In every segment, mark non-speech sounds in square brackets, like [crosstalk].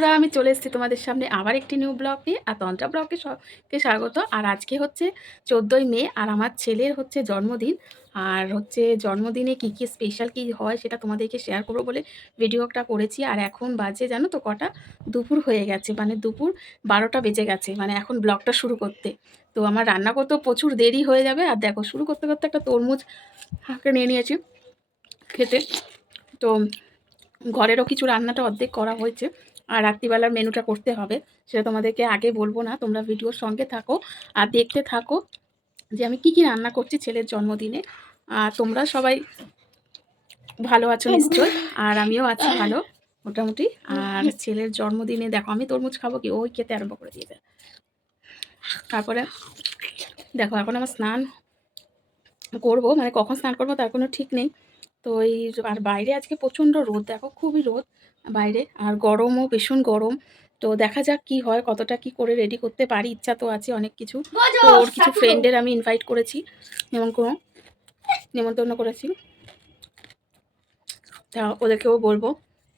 বন্ধুরা, আমি চলে এসেছি তোমাদের সামনে আবার একটি নিউ ব্লগ নিয়ে। আর তন্ত্রা ব্লগকে সবকে স্বাগত। আর আজকে হচ্ছে চোদ্দোই মে আর আমার ছেলের হচ্ছে জন্মদিন। আর হচ্ছে জন্মদিনে কি কি স্পেশাল কি হয় সেটা তোমাদেরকে শেয়ার করব বলে ভিডিওটা করেছি। আর এখন বাজে জানো তো কটা? দুপুর হয়ে গেছে মানে দুপুর বারোটা বেজে গেছে মানে এখন ব্লগটা শুরু করতে। তো আমার রান্না করতেও প্রচুর দেরি হয়ে যাবে। আর দেখো শুরু করতে করতে একটা তরমুজ হাঁকে নিয়ে নিয়েছি খেতে। তো ঘরেরও কিছু রান্নাটা অর্ধেক করা হয়েছে। আর রাত্রিবেলার মেনুটা করতে হবে। সেটা তোমাদেরকে আগে বলব না, তোমরা ভিডিওর সঙ্গে থাকো আর দেখতে থাকো যে আমি কি কি রান্না করছি ছেলের জন্মদিনে। আর তোমরা সবাই ভালো আছো নিশ্চয় আর আমিও আছি ভালো, মোটামুটি। আর ছেলের জন্মদিনে দেখো, আমি তরমুজ খাব কি? ওই খেতে আরম্ভ করে দিয়েছে। তারপরে দেখো, এখন আমার স্নান করব মানে কখন স্নান করব তার কোনো ঠিক নেই। তো এই আর বাইরে আজকে প্রচণ্ড রোদ দেখো খুবই রোদ বাইরে আর গরমও ভীষণ গরম। তো দেখা যাক কি হয় কতটা কি করে রেডি করতে পারি ইচ্ছা তো আছে অনেক কিছু। তো ওর কিছু ফ্রেন্ডের আমি ইনভাইট করেছি যেমন কোনো নেমন্তন্ন করেছি। তা ওদেরকেও বলব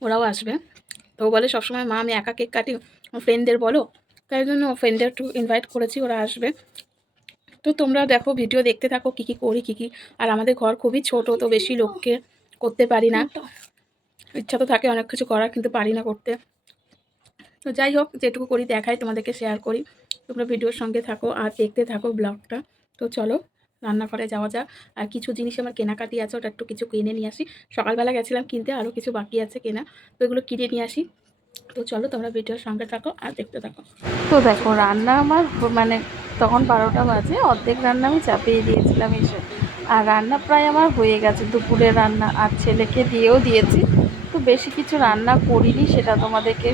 ওরাও আসবে। তো ও বলে সবসময় মা আমি একা কেক কাটি ফ্রেন্ডদের বলো? তাই জন্য ফ্রেন্ডদের একটু ইনভাইট করেছি ওরা আসবে। তো তোমরা দেখো ভিডিও দেখতে থাকো কী কী করি, কী কী। আর আমাদের ঘর খুবই ছোট, তো বেশি লোককে করতে পারি না। ইচ্ছা তো থাকে অনেক কিছু করার, কিন্তু পারি না করতে। তো যাই হোক, যেটুকু করি দেখাই, তোমাদেরকে শেয়ার করি। তোমরা ভিডিওর সঙ্গে থাকো আর দেখতে থাকো ব্লগটা তো চলো, রান্নাঘরে যাওয়া যাক। আর কিছু জিনিস আমার কেনাকাটি আছে, ওটা একটু কিছু কিনে নিয়ে আসি। সকালবেলা গেছিলাম কিনতে আরও কিছু বাকি আছে কেনা। তো এগুলো কিনে নিয়ে আসি। তো চলো, তোমরা ভিডিওর সঙ্গে থাকো আর দেখতে থাকো। তো দেখো, রান্না আমার মানে তখন বারোটা বাজে অর্ধেক রান্না আমি চাপিয়ে দিয়েছিলাম এসে। আর রান্না প্রায় আমার হয়ে গেছে দুপুরের রান্না আর ছেলেকে দিয়েও দিয়েছি। তো বেশি কিছু রান্না করিনি সেটা তোমাদেরকে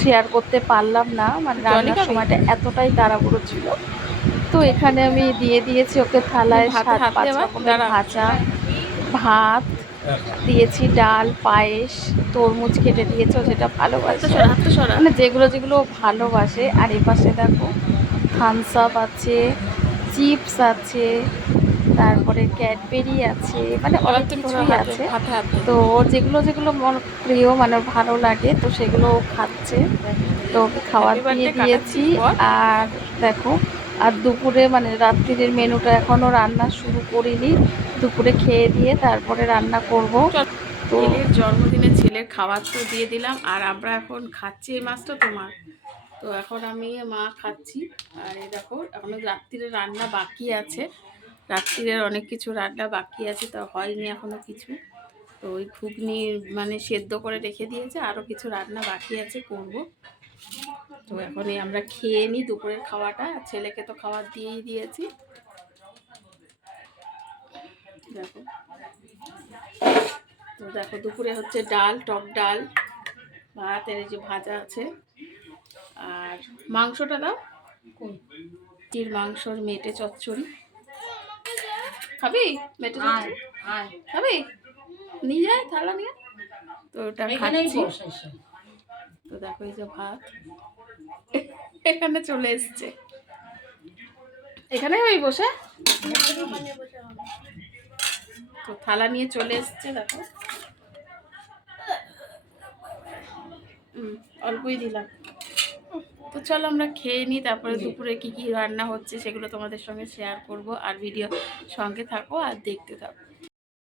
শেয়ার করতে পারলাম না। মানে রান্নার সময়টা এতটাই তাড়াহুড়ো ছিল। তো এখানে আমি দিয়ে দিয়েছি ওকে থালায় ভাত সাত পাঁচ রকমের ভাজা ভাত দিয়েছি ডাল পায়েস তরমুজ কেটে দিয়েছে যেটা ভালোবাসে। মানে যেগুলো যেগুলো ভালোবাসে আর এপাশে দেখো থামস আপ আছে চিপস আছে তারপরে ক্যাডবেরি আছে মানে অনেক কিছুই আছে। তো ওর যেগুলো যেগুলো মন প্রিয় মানে ভালো লাগে তো সেগুলো খাচ্ছে। তো birthday দিয়ে দিয়েছি। আর দেখো আর দুপুরে মানে রাত্রির মেনুটা এখনও রান্না শুরু করিনি। দুপুরে খেয়ে দিয়ে তারপরে রান্না করব। তো ছেলের জন্মদিনে ছেলের খাবার তো দিয়ে দিলাম আর আমরা এখন খাচ্ছি এই মাছটা তোমার। তো এখন আমি মা খাচ্ছি। আর এই দেখো, এখনও রাত্রিরে রান্না বাকি আছে। রাত্রিরের অনেক কিছু রান্না বাকি আছে, তা হয়নি এখনও কিছু। তো ওই ঘুগনি মানে সেদ্ধ করে রেখে দিয়েছে আরও কিছু রান্না বাকি আছে করব। তো এখনই আমরা খেয়ে নিই দুপুরের খাওয়াটা ছেলেকে তো খাবার দিয়েই দিয়েছি। দেখো। তো দেখো, দুপুরে হচ্ছে ডাল, টক ডাল, ভাত এর যে ভাজা আছে। মাংসটা দাও টির মাংসর মেটে চচ্চড়ি। খাবি? মেটে চচ্চড়ি? খাবি? নিয়ে যায় থালা নিয়ে। তো ওটা খাচ্ছি। তো দেখো এই যে ভাত। এখানে চলে এসছে। এখানে ওই বসে? তো থালা নিয়ে চলে এসছে দেখো। অল্পই দিলাম। তো চলো আমরা খেয়ে নিই, তারপরে দুপুরে কি কি রান্না হচ্ছে সেগুলো তোমাদের সঙ্গে শেয়ার করব আর ভিডিও সঙ্গে থাকো আর দেখতে থাকো।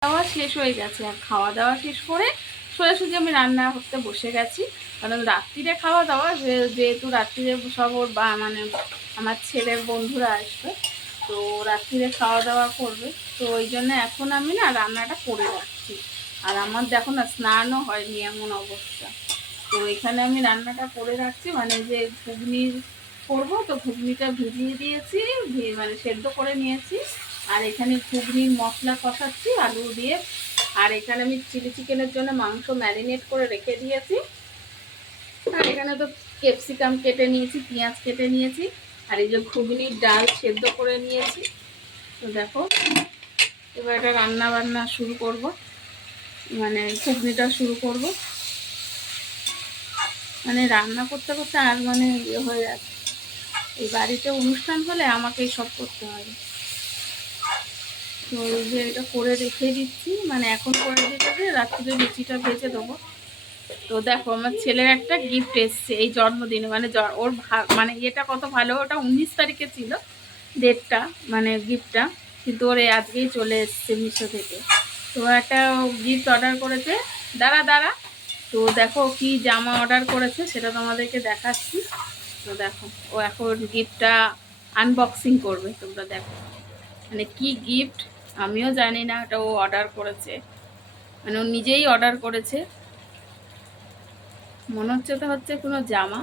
খাওয়া শেষ হয়ে গেছে, আর খাওয়া দাওয়া শেষ করে সোজাসুজি আমি রান্না করতে বসে গেছি। কারণ রাত্রিরে খাওয়া দাওয়া যেহেতু রাত্রিরে সব বা মানে আমার ছেলের বন্ধুরা আসবে, তো রাত্রিরে খাওয়া দাওয়া করবে। তো ওই জন্য এখন আমি না রান্নাটা করে রাখছি। আর আমার দেখো না স্নানও হয়নি এমন অবস্থা। তো এখানে আমি রান্নাটা করে রাখছি মানে যে ঘুগনি করব, তো ঘুগনিটা ভিজিয়ে দিয়েছি মানে সেদ্ধ করে নিয়েছি। আর এখানে ঘুগনির মশলা কষাচ্ছি, আলু দিয়ে। আর এখানে আমি চিলি চিকেনের জন্য মাংস ম্যারিনেট করে রেখে দিয়েছি। আর এখানে তো ক্যাপসিকাম কেটে নিয়েছি, পেঁয়াজ কেটে নিয়েছি। আর এই যে ঘুগনির ডাল সেদ্ধ করে নিয়েছি। তো দেখো, এবার এটা রান্না বান্না শুরু করব। মানে ঘুগনিটা শুরু করব। মানে রান্না করতে করতে আর মানে ইয়ে হয়ে যাচ্ছে। এই বাড়িতে অনুষ্ঠান হলে আমাকেই সব করতে হবে। তো এই যে এটা করে রেখে দিচ্ছি মানে এখন করে দিতে যে রাত্রিরে লুচিটা ভেজে দেবো। তো দেখো আমার ছেলের একটা গিফট এসছে এই জন্মদিনে মানে ওর মানে এটা কত ভালো, ওটা উনিশ তারিখে ছিল ডেটটা মানে গিফটটা কিন্তু ওর আজকেই চলে এসছে মিশো থেকে। তো একটা গিফট অর্ডার করেছে, দাঁড়া দাঁড়া। তো দেখো কি জামা অর্ডার করেছে, সেটা তোমাদেরকে দেখাচ্ছি। তো দেখো, ও এখন গিফটটা আনবক্সিং করবে, তোমরা দেখো। মানে কি গিফট আমিও জানি না, এটা ও অর্ডার করেছে। মানে ও নিজেই অর্ডার করেছে। মনে হচ্ছে তো হচ্ছে কোনো জামা।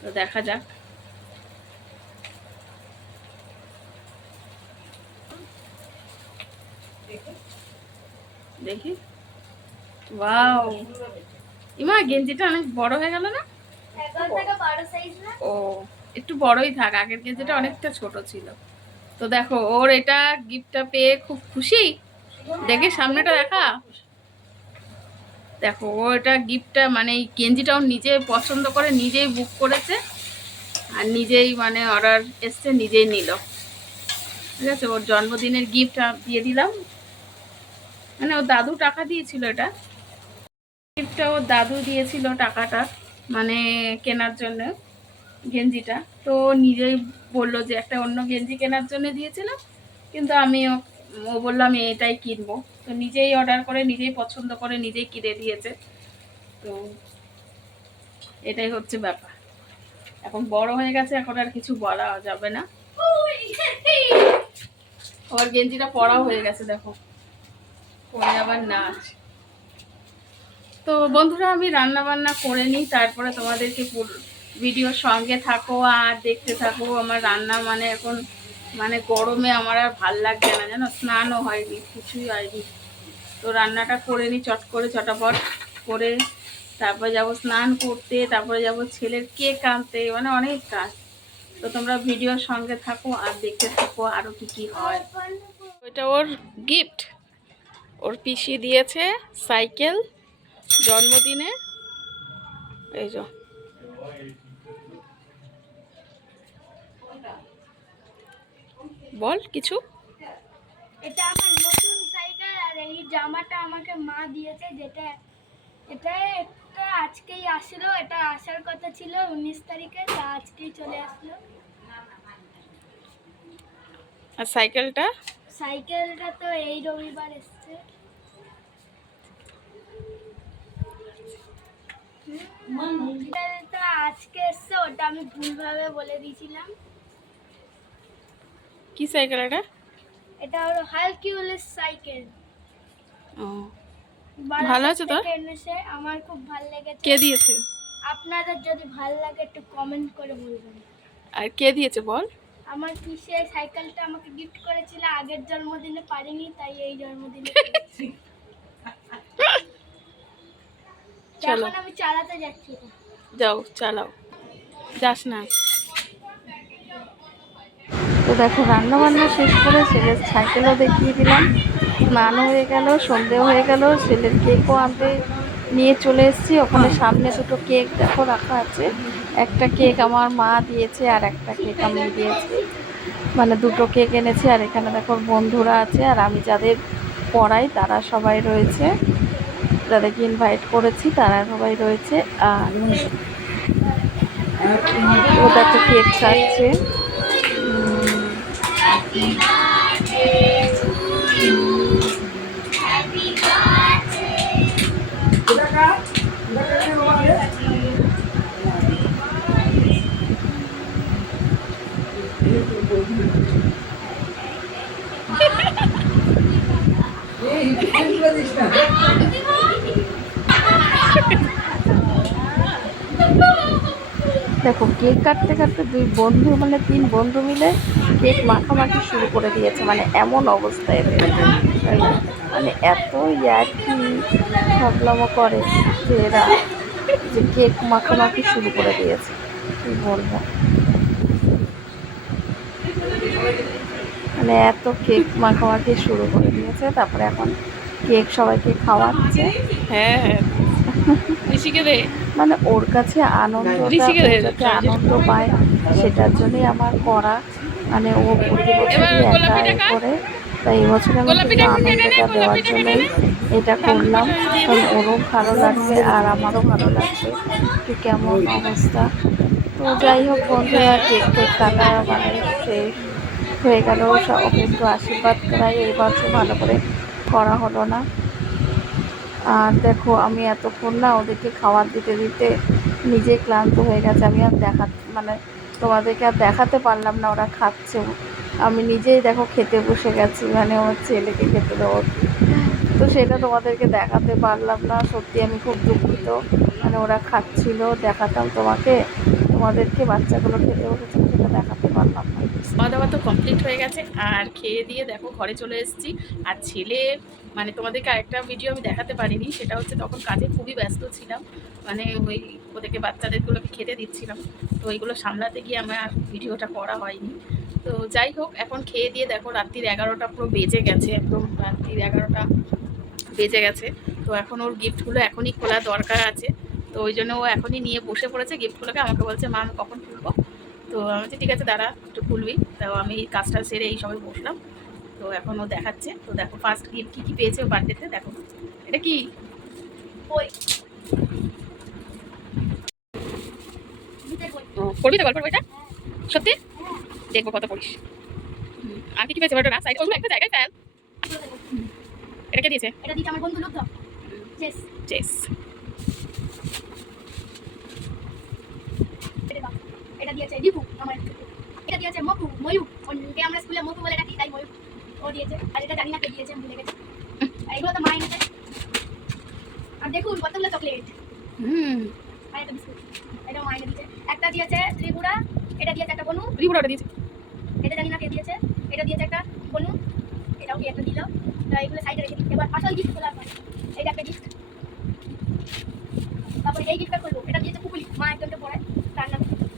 তো দেখা যাক। দেখি। ওয়াও ইমা গেঞ্জিটা অনেক বড় হয়ে গেল না? ও একটু বড়ই থাক আগের গেঞ্জিটা অনেকটা ছোট ছিল। তো দেখো ওর এটা গিফটটা পেয়ে খুব খুশি। দেখে সামনেটা দেখা। দেখো ও এটা গিফটটা মানে এই গেঞ্জিটাও নিজে পছন্দ করে নিজেই বুক করেছে। আর নিজেই মানে অর্ডার এসছে নিজেই নিল। ঠিক আছে ওর জন্মদিনের গিফট দিয়ে দিলাম। মানে ওর দাদু টাকা দিয়েছিল এটা। গিফটটা ওর দাদু দিয়েছিল টাকাটা মানে কেনার জন্য, গেঞ্জিটা। তো নিজেই বলল যে একটা অন্য গেঞ্জি কেনার জন্য দিয়েছিলাম কিন্তু আমি ও- ও বলল আমি এটাই কিনবো। তো নিজেই অর্ডার করে, নিজেই পছন্দ করে, নিজেই কিনে দিয়েছে। তো এটাই হচ্ছে ব্যাপার। এখন বড় হয়ে গেছে, এখন আর কিছু বলা যাবে না। ওর গেঞ্জিটা পরাও হয়ে গেছে, দেখো। পরে আবার নাচ। তো বন্ধুরা, আমি রান্না বান্না করে নিই, তারপরে তোমাদেরকে ভিডিওর সঙ্গে থাকো আর দেখতে থাকো। আমার রান্না মানে এখন মানে গরমে আমার আর ভালো লাগছে না, জানো? স্নানও হয়নি, কিছুই হয়নি। তো রান্নাটা করে নিই, চট করে, চটাপট করে। তারপরে যাব স্নান করতে, তারপরে যাব ছেলের কেক আনতে মানে অনেক কাজ। তো তোমরা ভিডিওর সঙ্গে থাকো আর দেখতে থাকো আরও কি কি হয়। ওইটা ওর গিফট ওর পিসি দিয়েছে সাইকেল। জন্মদিনে এই যে। বল কিছু। এটা আমার নতুন সাইকেল আর এই জামাটা আমাকে মা দিয়েছে যেটা এটা একটা আজকেই আসলো এটা আসার কথা ছিল উনিশ তারিখে তা আজকেই চলে আসলো। আর সাইকেলটা? সাইকেলটা তো এই রবিবার এসছে আজকে এসছে ওটা আমি ভুলভাবে বলে দিয়েছিলাম। কি সাইকেল এটা? এটা হলো হালকিউলিস সাইকেল। ও। ভালো আছে এনেছে আমার খুব ভালো লেগেছে। কে দিয়েছে? আপনাদের যদি ভালো লাগে একটু কমেন্ট করে বলবেন। আর কে দিয়েছে বল? আমার পিসে সাইকেলটা আমাকে গিফট করেছিল আগের জন্মদিনে পারিনি তাই এই জন্মদিনে [laughs] পেয়েছি। চলো। আমি চালাতে যাচ্ছি। যাও চালাও। যাস না। তো দেখো রান্না বান্না শেষ করে ছেলের সাইকেলও দেখিয়ে দিলাম। স্নান হয়ে গেল সন্ধে হয়ে গেল। ছেলের কেকও আনতে নিয়ে চলে এসেছি। ওখানে সামনে দুটো কেক দেখো রাখা আছে। একটা কেক আমার মা দিয়েছে আর একটা কেক আমি দিয়েছি। মানে দুটো কেক এনেছি। আর এখানে দেখো বন্ধুরা আছে আর আমি যাদের পড়াই তারা সবাই রয়েছে। যাদেরকে ইনভাইট করেছি তারা সবাই রয়েছে আর ও দেখো কেক কাটছে দেখো কেক কাটতে কাটতে দুই বন্ধু মানে তিন বন্ধু মিলে কেক মাখামাখি শুরু করে দিয়েছে। মানে এমন অবস্থা এদের। এই মানে এত ইয়ার্কি ভাবলামো করে যে এরা যে কেক মাখামাখি শুরু করে দিয়েছে। কি বলব? মানে এত কেক মাখামাখি শুরু করে দিয়েছে, তারপরে এখন কেক সবাইকে খাওয়াচ্ছে। হ্যাঁ হ্যাঁ। ঋষিকে দে। মানে ওর কাছে আনন্দটা আনন্দ পায় সেটার জন্যই আমার করা। মানে ও প্রতি বছরই একা করে। তাই এবছর আমি কিন্তু আনন্দটা দেওয়ার জন্যই এটা করলাম। কারণ ওরও ভালো লাগছে আর আমারও ভালো লাগছে কি কেমন অবস্থা। তো যাই হোক বন্ধুরা কেক টেক কাটা মানে শেষ হয়ে গেল। একটু আশীর্বাদ করাই এই বছর ভালো করে করা হলো না। আর দেখো, আমি এতক্ষণ না ওদেরকে খাবার দিতে দিতে নিজে ক্লান্ত হয়ে গেছে। আমি আর দেখা মানে তোমাদেরকে আর দেখাতে পারলাম না, ওরা খাচ্ছে। আমি নিজেই দেখো খেতে বসে গেছি মানে আমার ছেলেকে খেতে দেবো তো সেটা তোমাদেরকে দেখাতে পারলাম না, সত্যি আমি খুব দুঃখিত। মানে ওরা খাচ্ছিল, দেখাতাম তোমাকে। তোমাদেরকে বাচ্চাগুলো খেতে বসেছিল সেটা দেখাতে পারলাম না। খাওয়া দাওয়া তো কমপ্লিট হয়ে গেছে, আর খেয়ে দিয়ে দেখো ঘরে চলে এসেছি। আর ছেলে মানে তোমাদেরকে আরেকটা ভিডিও আমি দেখাতে পারিনি, সেটা হচ্ছে তখন কাজে খুবই ব্যস্ত ছিলাম। মানে ওই ওদেরকে বাচ্চাদেরগুলোকে খেতে দিচ্ছিলাম। তো ওইগুলো সামলাতে গিয়ে আমার ভিডিওটা করা হয়নি। তো যাই হোক, এখন খেয়ে দিয়ে দেখো রাত্রির এগারোটা পুরো বেজে গেছে, একদম রাত্রির এগারোটা বেজে গেছে। তো এখন ওর গিফটগুলো এখনই খোলা দরকার আছে। তো ওই জন্য ও এখনই নিয়ে বসে পড়েছে গিফটগুলোকে আমাকে বলছে মা আমি কখন খুলবো? তো আমি বলছি ঠিক আছে দাঁড়া একটু খুলবি। তো আমি এই কাজটা সেরে এই সবাই বসলাম। তো এখন ও দেখাচ্ছে। তো দেখো ফার্স্ট গিফট কী কী পেয়েছে ও বার্থডেতে দেখো। এটা কি? বই। পড়বি তো গল্পের বইটা? সত্যি? দেখব কত পড়িস। আর কি কি পেয়েছে না সাইড ওগুলো একটা জায়গায় ফেল। এটা কে দিয়েছে? এটা দিচ্ছে আমার বন্ধু লোক চেস চেস এটা দাও। এটা দিয়েছে দীপু আমার এটা দিয়েছে মকু ময়ূর। ওকে আমরা স্কুলে মকু বলে ডাকি তাই ময়ূর ও দিয়েছে। আর এটা জানি না কে দিয়েছে ভুলে গেছি। আর এগুলো তো মা এনেছে আর দেখুন কতগুলো চকলেট। হুম। আর একটা বিস্কুট। এটা মা এনে দিয়েছে। একটা দিয়েছে ত্রিপুরা এটা দিয়েছে একটা বনু। রিপোর্ট ওটা দিয়েছে। এটা জানি না কে দিয়েছে। এটা দিয়েছে একটা বনু। এটাও কি একটা দিল? তা এগুলো সাইডে রেখে দিই। এবার আসল গিফট খোলার পর এইটা একটা গিফট তারপরে এই গিফটটা খুলবো এটা দিয়েছে কুকুলি মা একজনকে পড়ায়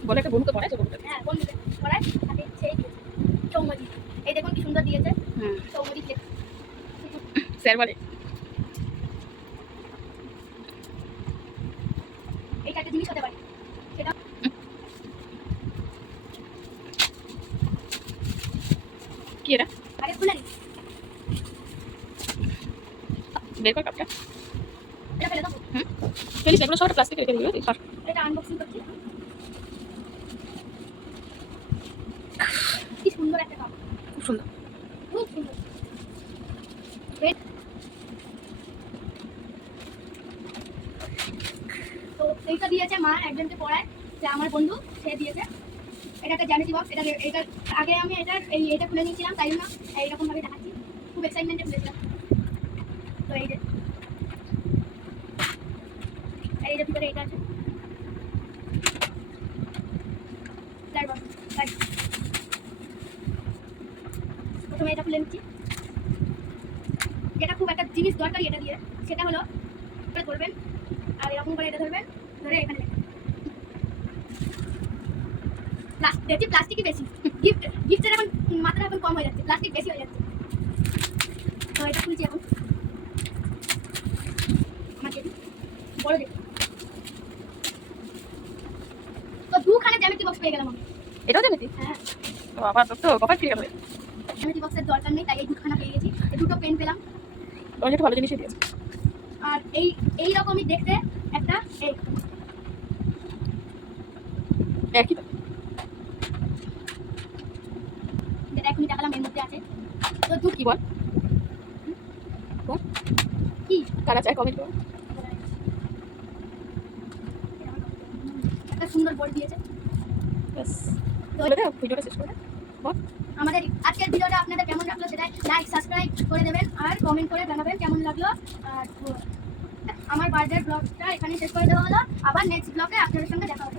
বলে একটা বন্ধুকে পড়ায় বন্ধুকে হ্যাঁ বন্ধুকে পড়ায় হাতে সেই সৌমজি এই দেখুন কি সুন্দর দিয়েছে। হুম। সৌমজি স্যার বলে এইটা একটা জিনিস হতে পারে। সেটা কি এটা? আগে খুলে নি বের কর কাপটা। এটা ফেলে দেবো ফেলিস এগুলো সব প্লাস্টিকে রেখে দিবি সর এটা আনবক্সিং করছি কি সুন্দর একটা কাপ খুব সুন্দর। খুব সুন্দর। তো এইটা দিয়েছে মা একজনকে পড়ায় যে আমার বন্ধু সে দিয়েছে। এটা একটা জ্যামিতি বক্স এটা এটা আগে আমি এটা এই এটা খুলে নিয়েছিলাম তাই জন্য এইরকম ভাবে দেখাচ্ছি। খুব এক্সাইটমেন্টে খুলেছিলাম তো এই যে এই যে ভিতরে এটা আছে। এটা খুলে নিচ্ছি। যেটা খুব একটা জিনিস দরকারি এটা দিয়ে। সেটা হলো এটা ধরবেন আর এরকম করে এটা ধরবেন ধরে এখানে দেখছি প্লাস্টিকই বেশি। গিফট গিফটের এখন মাত্রা এখন কম হয়ে যাচ্ছে প্লাস্টিক বেশি হয়ে যাচ্ছে। তো এটা খুলছি এখন। দেখি বড় দেখি। তো দুখানে জ্যামিতি বক্স পেয়ে গেলাম আমি। এটাও জানি হ্যাঁ। বাবা তো কপাল ফিরে গেল জ্যামিতি বক্সের দরকার নেই তাই এই দুখানা পেয়ে গেছি এই দুটো পেন পেলাম। তোমার একটা ভালো জিনিসই দিয়েছে। আর এই এই রকমই দেখতে একটা এই। একই যেটা এখনই দেখালাম এর মধ্যে আছে। তো দু কি বল? কি? কারা চায় কমেন্ট করো। একটা সুন্দর বোর্ড দিয়েছে। ভিডিওটা শেষ করে আমাদের আজকের ভিডিওটা আপনাদের কেমন লাগল সেটা লাইক সাবস্ক্রাইব করে দেবেন আর কমেন্ট করে জানাবেন কেমন লাগল। আর, আমার বার্থডে ব্লগটা এখানে শেষ করে দেওয়া হলো। আবার নেক্সট ব্লগে আপনাদের সঙ্গে দেখা হবে।